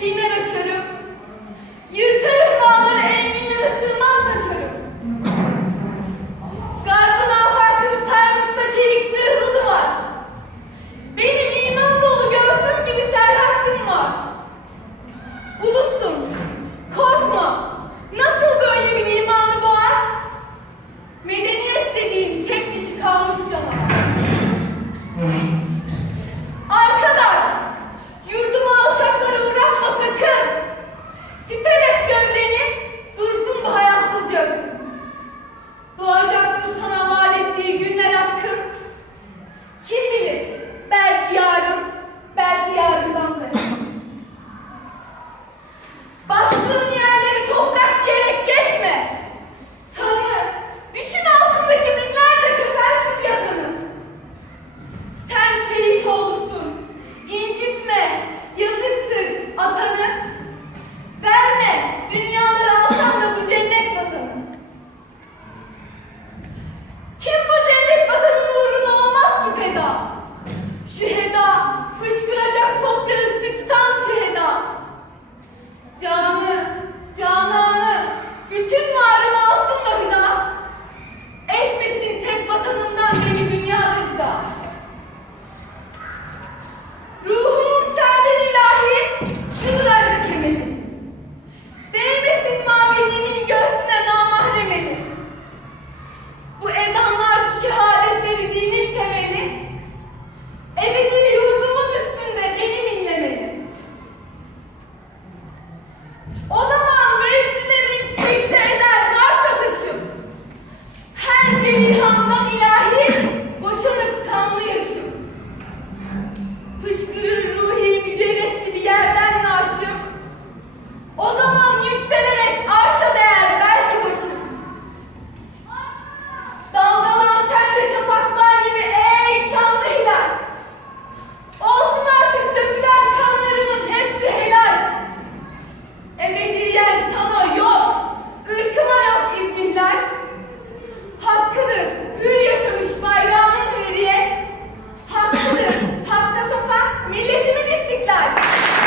çiğner aşarım. Yırtarım Prepare Fışkırır